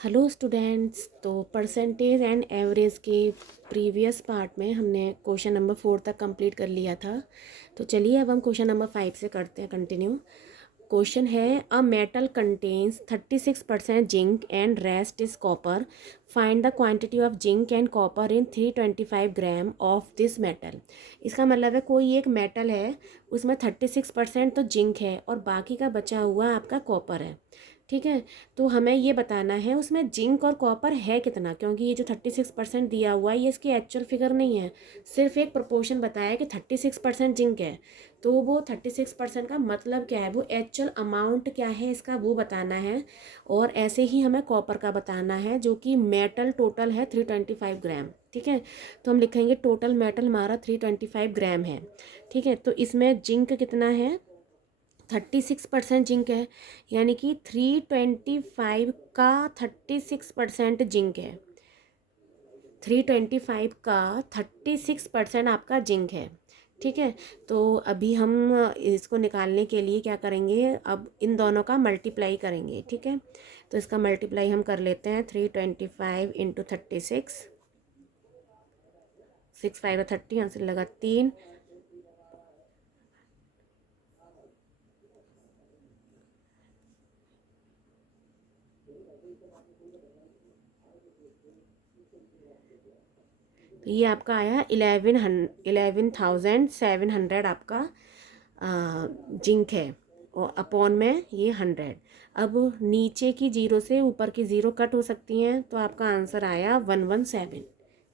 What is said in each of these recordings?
Hello students. तो percentage and average के previous part में हमने क्वेश्चन नंबर 4 तक कंप्लीट कर लिया था। तो चलिए अब हम क्वेश्चन नंबर 5 से करते हैं कंटिन्यू। क्वेश्चन है a metal contains 36% zinc and rest is copper. Find the quantity of zinc and copper in 325 gram of this metal. इसका मतलब है कोई एक मेटल है, उसमें 36% तो जिंक है और बाकी का बचा हुआ आपका कॉपर है। ठीक है, तो हमें ये बताना है उसमें जिंक और कॉपर है कितना, क्योंकि ये जो 36% दिया हुआ है ये इसकी एक्चुअल फिगर नहीं है, सिर्फ एक प्रोपोर्शन बताया कि 36% जिंक है। तो वो 36% का मतलब क्या है, वो एक्चुअल अमाउंट क्या है इसका वो बताना है। और ऐसे ही हमें कॉपर का बताना है जो कि मेटल टोटल है 325 ग्राम। ठीक है, तो हम लिखेंगे टोटल मेटल हमारा 325 ग्राम है। ठीक है, तो इसमें जिंक कितना है, 36% जिंक है, यानी कि 325 का 36% जिंक है। 325 का 36% आपका जिंक है। ठीक है, तो अभी हम इसको निकालने के लिए क्या करेंगे, अब इन दोनों का मल्टीप्लाई करेंगे। ठीक है, तो इसका मल्टीप्लाई हम कर लेते हैं। 325 इंटू 36, 6 5 30, यहाँ से लगा 3। तो ये आपका आया 11,700 आपका जिंक है, और अपॉन में ये 100। अब नीचे की जीरो से ऊपर की ज़ीरो कट हो सकती हैं, तो आपका आंसर आया 117।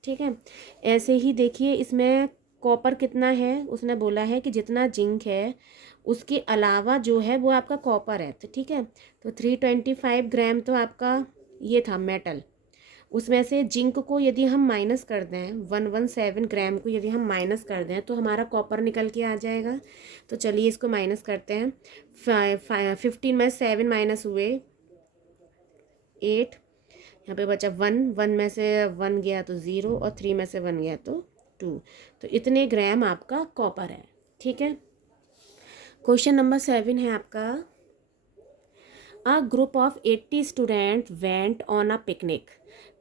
ठीक है, ऐसे ही देखिए इसमें कॉपर कितना है, उसने बोला है कि जितना जिंक है उसके अलावा जो है वो आपका कॉपर है। तो ठीक है, तो 325 ग्राम तो आपका ये था मेटल, उसमें से जिंक को यदि हम माइनस कर दें, 117 ग्राम को यदि हम माइनस कर दें तो हमारा कॉपर निकल के आ जाएगा। तो चलिए इसको माइनस करते हैं। 15 में 7 माइनस हुए 8, यहाँ पे बचा 1, 1 में से 1 गया तो 0 और 3 में से 1 गया तो 2। तो इतने ग्राम आपका कॉपर है। ठीक है, क्वेश्चन नंबर 7 है आपका a group of 80 student went on a picnic.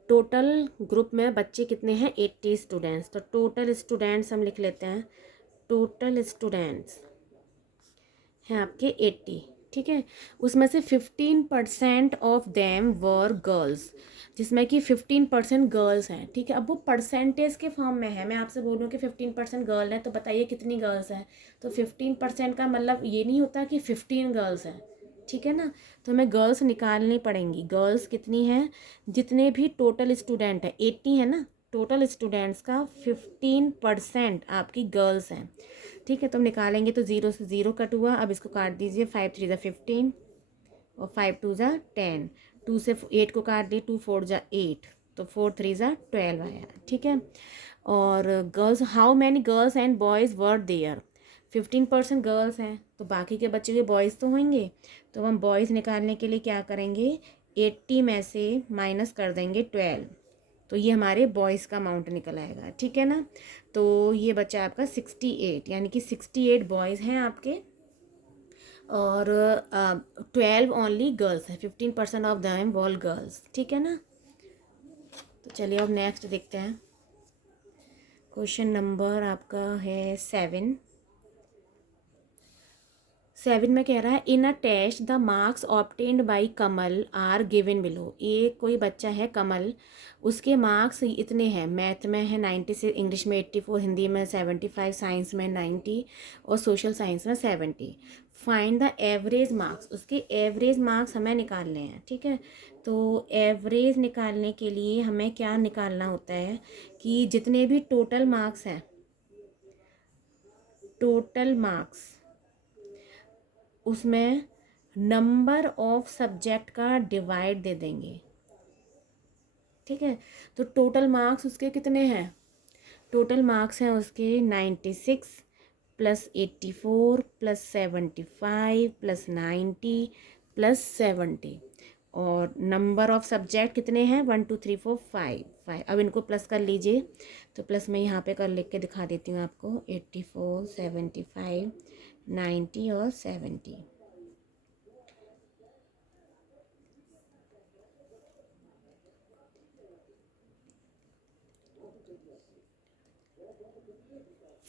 Total group में बच्चे कितने हैं, 80 स्टूडेंट्स। तो टोटल स्टूडेंट्स हम लिख लेते हैं, टोटल स्टूडेंट्स हैं आपके 80। ठीक है, उसमें से 15% ऑफ देम वर गर्ल्स, जिसमें कि 15% गर्ल्स हैं। ठीक है, अब वो परसेंटेज के फॉर्म में है, मैं आपसे बोलूँ कि 15% गर्ल है तो बताइए कितनी गर्ल्स हैं। तो 15% का मतलब ये नहीं होता कि 15 गर्ल्स हैं। ठीक है ना, तो हमें गर्ल्स निकालनी पड़ेंगी। गर्ल्स कितनी हैं, जितने भी टोटल स्टूडेंट हैं 80 है ना, टोटल स्टूडेंट्स का 15% आपकी गर्ल्स हैं। ठीक है, तो हम निकालेंगे तो 0 से 0 कट हुआ। अब इसको काट दीजिए, 5 3 ज़ा 15 और 5 2 ज़ा 10। 2 से 8 को काट दिए, 2 4 ज़ा 8, तो 4 3 ज़ा 12 आया। ठीक है, और girls, how many girls and boys were there. 15% girls हैं तो बाकी के बच्चे के बॉयज़ तो होंगे, तो हम बॉयज़ निकालने के लिए क्या करेंगे, 80 में से माइनस कर देंगे 12, तो ये हमारे बॉयज़ का अमाउंट निकल आएगा। ठीक है ना, तो ये बचा आपका 68, यानी कि 68 बॉयज़ हैं आपके और 12 ओनली गर्ल्स हैं। 15% ऑफ दैम वॉल गर्ल्स। ठीक है ना, तो चलिए अब नेक्स्ट देखते हैं। क्वेश्चन नंबर आपका है 7। 7 में कह रहा है in a test the marks obtained by Kamal are given below. ये कोई बच्चा है कमल, उसके मार्क्स इतने हैं, मैथ में है 96, इंग्लिश में 84, हिंदी में 75, साइंस में 90 और सोशल साइंस में 70। फाइंड द एवरेज मार्क्स, उसके एवरेज मार्क्स हमें निकालने हैं। ठीक है, तो एवरेज निकालने के लिए हमें क्या निकालना होता है कि जितने भी टोटल मार्क्स हैं, टोटल मार्क्स उसमें नंबर ऑफ सब्जेक्ट का डिवाइड दे देंगे। ठीक है, तो टोटल मार्क्स उसके कितने हैं, टोटल मार्क्स हैं उसके 96 प्लस 84 प्लस 75 प्लस 90 प्लस 70, और नंबर ऑफ सब्जेक्ट कितने हैं, 1 2 3 4 5 5। अब इनको प्लस कर लीजिए, तो प्लस मैं यहाँ पे कर लिख के दिखा देती हूँ आपको, 84 75 90 और 70।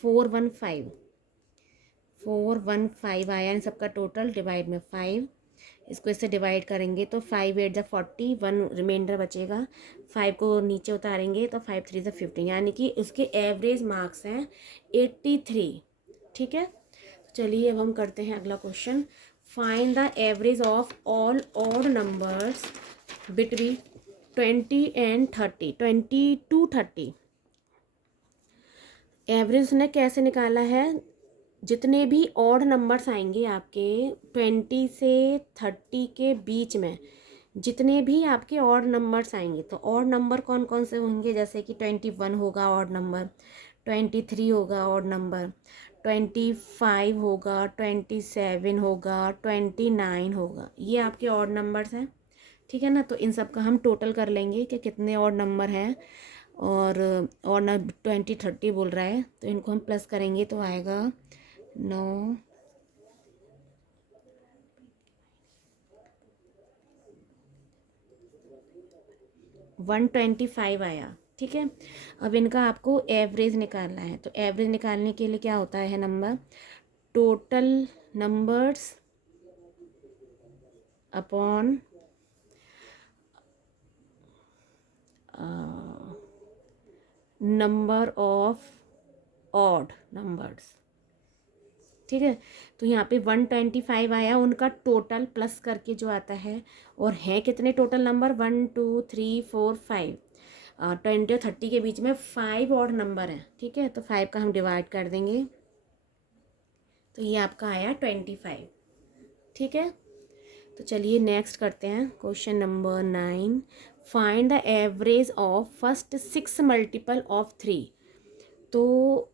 415 आया इन सबका टोटल, डिवाइड में 5। इसको इससे डिवाइड करेंगे तो 5 8 40, 1 रिमाइंडर बचेगा। 5 को नीचे उतारेंगे तो 5 3 15, यानी कि उसके एवरेज मार्क्स हैं 83। ठीक है, तो चलिए अब हम करते हैं अगला question. Find the average of all odd numbers between 20 and 30, 20 to 30। Average उसने कैसे निकाला है, जितने भी ऑड नंबर्स आएंगे आपके 20 से 30 के बीच में, जितने भी आपके ऑड नंबर्स आएंगे, तो ऑड नंबर कौन कौन से होंगे, जैसे कि 21 होगा ऑड नंबर, 23 होगा ऑड नंबर, 25 होगा, 27 होगा, 29 होगा, ये आपके ऑड नंबर्स हैं। ठीक है ना, तो इन सब का हम टोटल कर लेंगे कि कितने ऑड नंबर हैं, और ना 20 30 बोल रहा है, तो इनको हम प्लस करेंगे तो आएगा 9, 125 आया। ठीक है, अब इनका आपको एवरेज निकालना है, तो एवरेज निकालने के लिए क्या होता है number, total numbers upon number of odd numbers. ठीक है, तो यहाँ पे 125 आया उनका टोटल प्लस करके जो आता है, और है कितने टोटल नंबर, 1 2 3 4 5, 20 और 30 के बीच में 5 ऑड नंबर हैं। ठीक है, तो 5 का हम डिवाइड कर देंगे, तो ये आपका आया 25। ठीक है, तो चलिए नेक्स्ट करते हैं question number 9। Find the average of first 6 multiple of 3। तो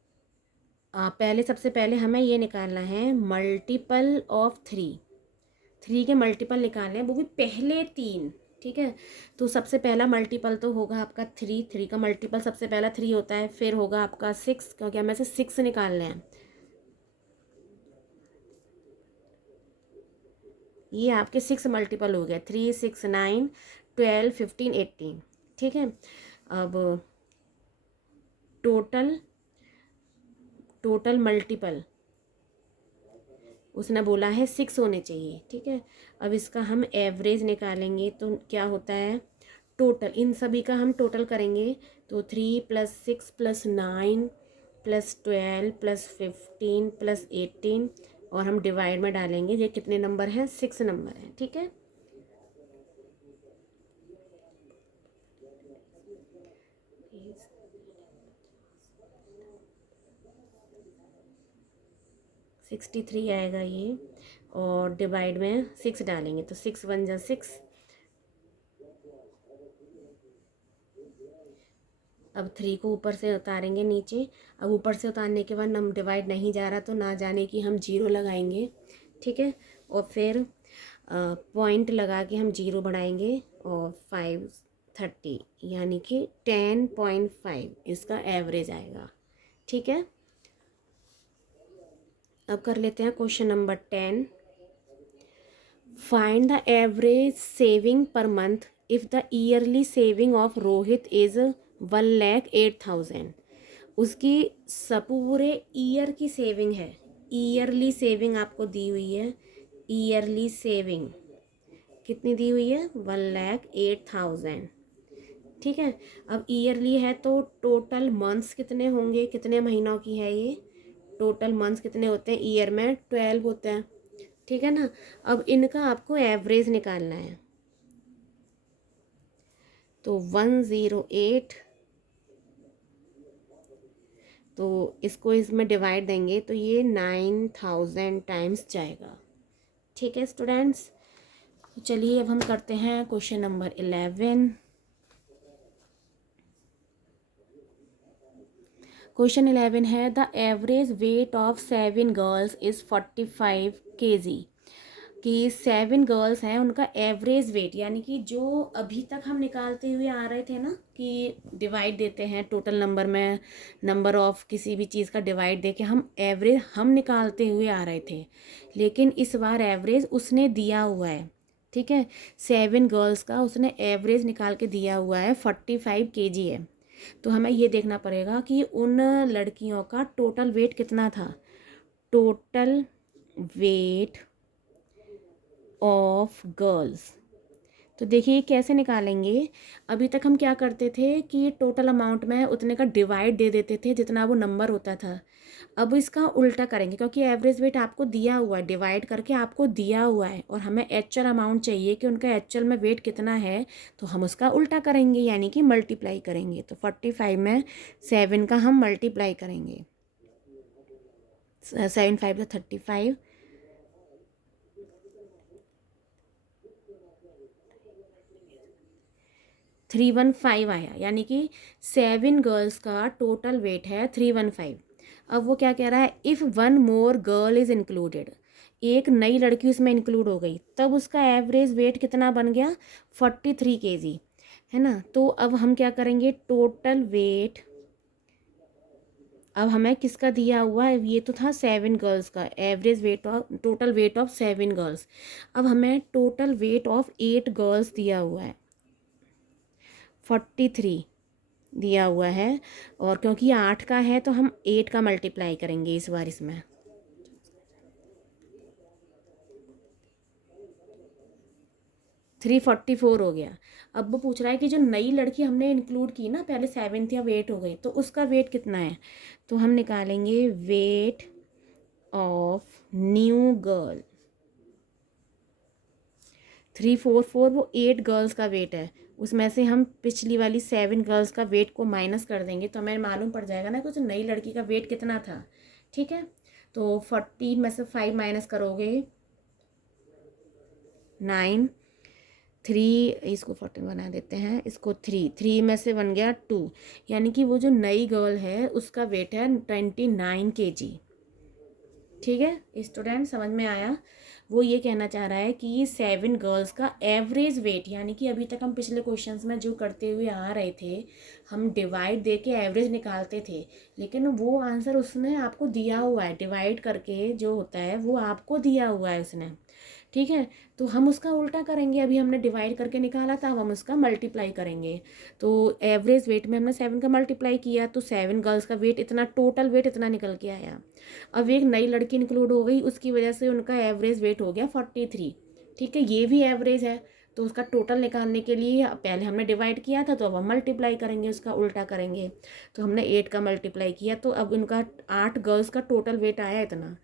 पहले सबसे पहले हमें ये निकालना है मल्टीपल ऑफ 3 के मल्टीपल निकालने हैं, वो भी पहले 3। ठीक है, तो सबसे पहला मल्टीपल तो होगा आपका 3 का मल्टीपल सबसे पहला 3 होता है, फिर होगा आपका 6, क्योंकि हमें से 6 निकालने हैं। ये आपके 6 मल्टीपल हो गया, 3 6 9 12 15 18। ठीक है, अब टोटल मल्टीपल उसने बोला है 6 होने चाहिए। ठीक है, अब इसका हम एवरेज निकालेंगे तो क्या होता है, टोटल इन सभी का हम टोटल करेंगे, तो 3 + 6 + 9 + 12 + 15 + 18, और हम डिवाइड में डालेंगे, ये कितने नंबर हैं, 6 नंबर हैं। ठीक है, सिक्सटी थ्री आएगा ये, और डिवाइड में 6 डालेंगे, तो 6 1 जा 6। अब 3 को ऊपर से उतारेंगे नीचे, अब ऊपर से उतारने के बाद हम डिवाइड नहीं जा रहा तो ना जाने कि हम 0 लगाएंगे। ठीक है, और फिर पॉइंट लगा के हम 0 बढ़ाएंगे, और 5 30, यानी कि 10.5 इसका एवरेज आएगा। ठीक है, अब कर लेते हैं question number 10। Find the average saving per month if the yearly saving of Rohit is 1,08,000। उसकी पूरे ईयर की सेविंग है, ईयरली सेविंग आपको दी हुई है, ईयरली सेविंग कितनी दी हुई है, 1,08,000। ठीक है, अब ईयरली है तो टोटल मंथ्स कितने होंगे, कितने महीनों की है ये, टोटल मंथ्स कितने होते हैं ईयर में, 12 होते हैं। ठीक है ना, अब इनका आपको एवरेज निकालना है, तो 108, तो इसको इसमें डिवाइड देंगे तो ये 9,000 टाइम्स जाएगा। ठीक है स्टूडेंट्स, तो चलिए अब हम करते हैं क्वेश्चन नंबर 11। क्वेश्चन 11 है the average weight of 7 girls is 45 kg। कि 7 गर्ल्स हैं, उनका एवरेज वेट, यानी कि जो अभी तक हम निकालते हुए आ रहे थे ना, कि डिवाइड देते हैं टोटल नंबर में, नंबर ऑफ किसी भी चीज़ का डिवाइड दे के हम एवरेज हम निकालते हुए आ रहे थे, लेकिन इस बार एवरेज उसने दिया हुआ है। ठीक है, 7 गर्ल्स का उसने एवरेज निकाल के दिया हुआ है, 45 kg है। तो हमें ये देखना पड़ेगा कि उन लड़कियों का टोटल वेट कितना था। Total weight of girls. तो देखिए कैसे निकालेंगे। अभी तक हम क्या करते थे कि टोटल अमाउंट में उतने का डिवाइड दे देते थे जितना वो नंबर होता था। अब इसका उल्टा करेंगे, क्योंकि एवरेज वेट आपको दिया हुआ है, डिवाइड करके आपको दिया हुआ है, और हमें एक्चुअल अमाउंट चाहिए कि उनका एक्चुअल में वेट कितना है। तो हम उसका उल्टा करेंगे, यानी कि मल्टीप्लाई करेंगे। तो 45 में 7 का हम मल्टीप्लाई करेंगे। 7 5 35, 315 आया, यानी कि 7 गर्ल्स का टोटल वेट है 315। अब वो क्या कह रहा है, if one more girl is included, एक नई लड़की उसमें इंक्लूड हो गई, तब उसका एवरेज वेट कितना बन गया 43 kg, है ना। तो अब हम क्या करेंगे, टोटल वेट, अब हमें किसका दिया हुआ है, ये तो था 7 गर्ल्स का average weight of, total weight of 7 girls. अब हमें टोटल वेट ऑफ 8 गर्ल्स दिया हुआ है, 43 दिया हुआ है। और क्योंकि ये 8 का है तो हम 8 का मल्टीप्लाई करेंगे इस बार इसमें। 344 हो गया। अब वो पूछ रहा है कि जो नई लड़की हमने इंक्लूड की ना, पहले 7 थी अब 8 हो गई, तो उसका वेट कितना है। तो हम निकालेंगे वेट ऑफ न्यू गर्ल। 344 वो 8 गर्ल्स का वेट है, उसमें से हम पिछली वाली 7 गर्ल्स का वेट को माइनस कर देंगे, तो हमें मालूम पड़ जाएगा ना कि उस नई लड़की का वेट कितना था। ठीक है, तो 14 में से 5 माइनस करोगे 9, 3, इसको 14 बना देते हैं, इसको 3 में से बन गया 2, यानी कि वो जो नई गर्ल है उसका वेट है 29 kg। ठीक है स्टूडेंट, समझ में आया। वो ये कहना चाह रहा है कि 7 गर्ल्स का एवरेज वेट, यानी कि अभी तक हम पिछले क्वेश्चंस में जो करते हुए आ रहे थे, हम डिवाइड दे के एवरेज निकालते थे, लेकिन वो आंसर उसने आपको दिया हुआ है, डिवाइड करके जो होता है वो आपको दिया हुआ है उसने। ठीक है, तो हम उसका उल्टा करेंगे। अभी हमने डिवाइड करके निकाला था, अब हम उसका मल्टीप्लाई करेंगे। तो एवरेज वेट में हमने 7 का मल्टीप्लाई किया, तो 7 गर्ल्स का वेट इतना, टोटल वेट इतना निकल के आया। अब एक नई लड़की इंक्लूड हो गई, उसकी वजह से उनका एवरेज वेट हो गया 43। ठीक है, ये भी एवरेज है, तो उसका टोटल निकालने के लिए पहले हमने डिवाइड किया था, तो अब हम मल्टीप्लाई करेंगे, उसका उल्टा करेंगे। तो हमने 8 का मल्टीप्लाई किया, तो अब उनका 8 गर्ल्स का टोटल वेट आया इतना।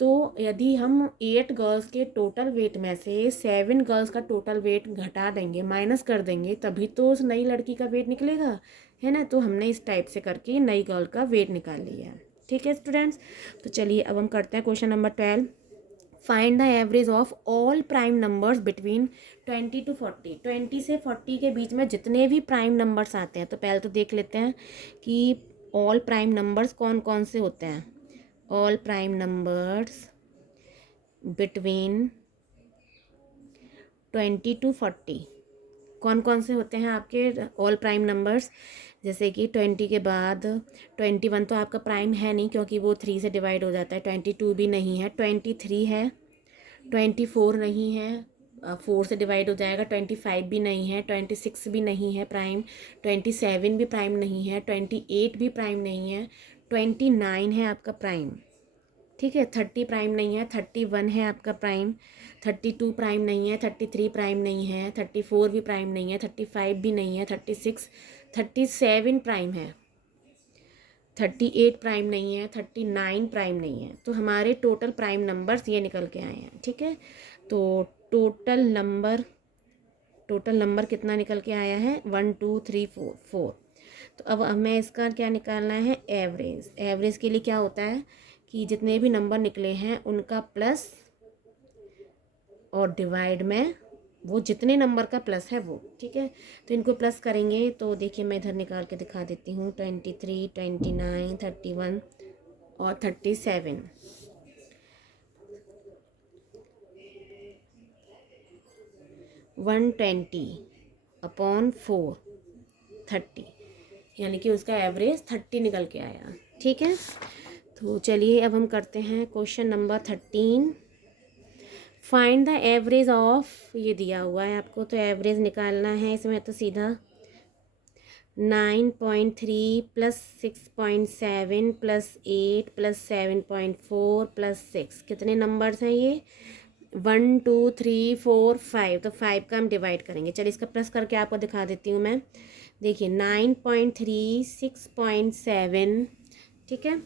तो यदि हम 8 गर्ल्स के टोटल वेट में से 7 गर्ल्स का टोटल वेट घटा देंगे, माइनस कर देंगे, तभी तो उस नई लड़की का वेट निकलेगा, है ना। तो हमने इस टाइप से करके नई गर्ल का वेट निकाल लिया है। ठीक है स्टूडेंट्स, तो चलिए अब हम करते हैं question number 12। Find the average of all prime numbers between 20 to 40। 20 से 40 के बीच में जितने भी प्राइम नंबर्स आते हैं, तो पहले तो देख लेते हैं कि ऑल प्राइम नंबर्स कौन कौन से होते हैं। All prime numbers between 20 to 40 कौन कौन से होते हैं आपके ऑल प्राइम नंबर्स। जैसे कि 20 के बाद 21 तो आपका प्राइम है नहीं, क्योंकि वो 3 से डिवाइड हो जाता है। 22 भी नहीं है, 23 है, 24 नहीं है, 4 से डिवाइड हो जाएगा। 25 भी नहीं है, 26 भी नहीं है प्राइम, 27 भी प्राइम नहीं है, 28 भी प्राइम नहीं है, 29 है आपका प्राइम। ठीक है, 30 प्राइम नहीं है, 31 है आपका प्राइम, 32 प्राइम नहीं है, 33 प्राइम नहीं है, 34 भी प्राइम नहीं है, 35 भी नहीं है, 36, 37 प्राइम है, 38 प्राइम नहीं है, 39 प्राइम नहीं है। तो हमारे टोटल प्राइम नंबर्स ये निकल के आए हैं। ठीक है, तो टोटल नंबर कितना निकल के आया है, 1 2 3 4 4। तो अब हमें इसका क्या निकालना है, एवरेज। एवरेज के लिए क्या होता है कि जितने भी नंबर निकले हैं उनका प्लस और डिवाइड में वो जितने नंबर का प्लस है वो। ठीक है, तो इनको प्लस करेंगे, तो देखिए मैं इधर निकाल के दिखा देती हूँ। 23, 29, 31 और 37। 120/4 30, यानी कि उसका एवरेज 30 निकल के आया। ठीक है, तो चलिए अब हम करते हैं question number 13। Find the average of, ये दिया हुआ है आपको, तो एवरेज निकालना है इसमें तो सीधा 9.3 प्लस 6.7 प्लस 8 प्लस 7.4 प्लस 6, कितने नंबर्स हैं ये? 1 2 3 4 5, तो 5 का हम डिवाइड करेंगे। चलिए इसका प्लस करके आपको दिखा देती हूँ मैं। देखिए 9.3, 6.7, ठीक है,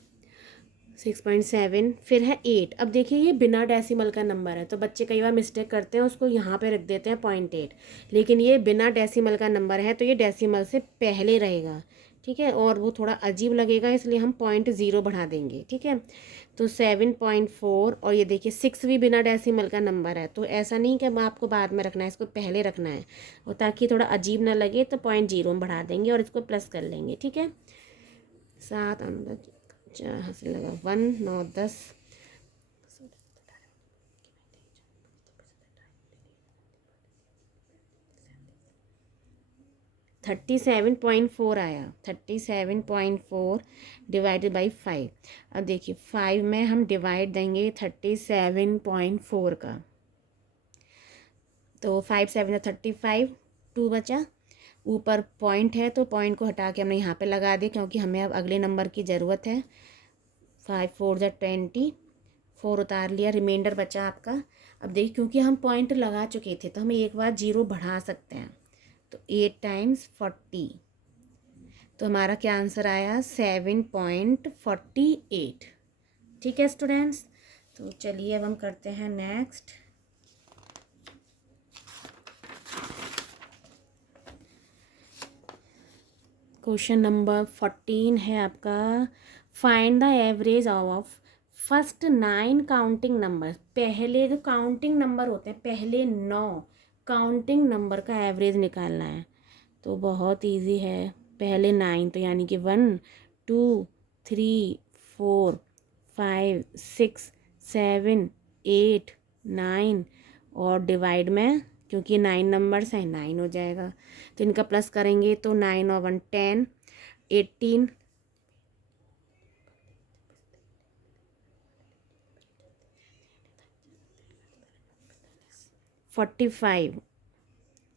6.7, फिर है 8। अब देखिए ये बिना डेसिमल का नंबर है, तो बच्चे कई बार मिस्टेक करते हैं, उसको यहाँ पे रख देते हैं 0.8, लेकिन ये बिना डेसिमल का नंबर है तो ये डेसिमल से पहले रहेगा, ठीक है, और वो थोड़ा अजीब लगेगा, इसलिए हम 0.0 बढ़ा देंगे, ठीक है। तो 7.4, और ये देखिए 6 भी बिना डेसिमल का नंबर है, तो ऐसा नहीं कि आपको बाद में रखना है, इसको पहले रखना है, और ताकि थोड़ा अजीब ना लगे तो 0.0 में बढ़ा देंगे और इसको प्लस कर लेंगे, ठीक है। 7 जहाँ से लगा 1 9 10, 37.4 आया, 37.4 डिवाइडेड बाई 5। अब देखिए 5 में हम डिवाइड देंगे 37.4 का, तो 5 7 35, 2 बचा, ऊपर पॉइंट है तो पॉइंट को हटा के हमने यहाँ पे लगा दिया, क्योंकि हमें अब अगले नंबर की ज़रूरत है। 5 4 20, 4 उतार लिया, रिमाइंडर बचा आपका। अब देखिए क्योंकि हम पॉइंट लगा चुके थे तो हम एक बार 0 बढ़ा सकते हैं, तो 8 टाइम्स 40, तो हमारा क्या आंसर आया? 7.48, ठीक है स्टूडेंट्स। तो चलिए अब हम करते हैं नेक्स्ट। क्वेश्चन नंबर 14 है आपका, find the average of first 9 counting number. पहले जो काउंटिंग नंबर होते हैं, पहले 9 काउंटिंग नंबर का एवरेज निकालना है। तो बहुत इजी है, पहले 9 तो यानी कि 1 2 3 4 5 6 7 8 9, और डिवाइड में क्योंकि 9 नंबर्स हैं 9 हो जाएगा, तो इनका प्लस करेंगे तो 9 और 1 10, 18, 45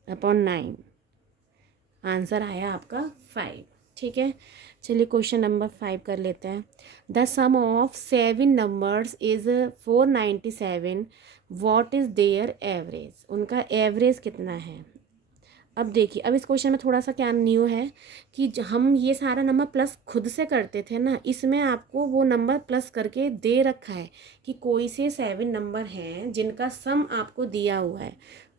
अपॉन 9, आंसर आया आपका 5, ठीक है। चलिए क्वेश्चन नंबर 5 कर लेते हैं। The sum of 7 numbers is 497, what is their average. उनका एवरेज कितना है। अब देखिए, अब इस क्वेश्चन में थोड़ा सा क्या न्यू है कि हम ये सारा नंबर प्लस खुद से करते थे ना, इसमें आपको वो नंबर प्लस करके दे रखा है कि कोई से 7 नंबर हैं जिनका सम आपको दिया हुआ है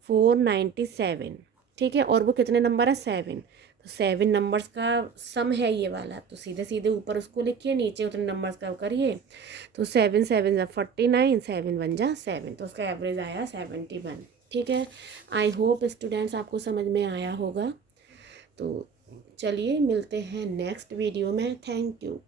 497, ठीक है, और वो कितने नंबर है? 7, तो 7 नंबर्स का सम है ये वाला, तो सीधे सीधे ऊपर उसको लिखिए, नीचे उतने नंबर्स का करिए, तो 7 7 जा 49, 7 1 जा 7, तो उसका एवरेज आया 71, ठीक है। आई होप स्टूडेंट्स आपको समझ में आया होगा। तो चलिए मिलते हैं नेक्स्ट वीडियो में। Thank you.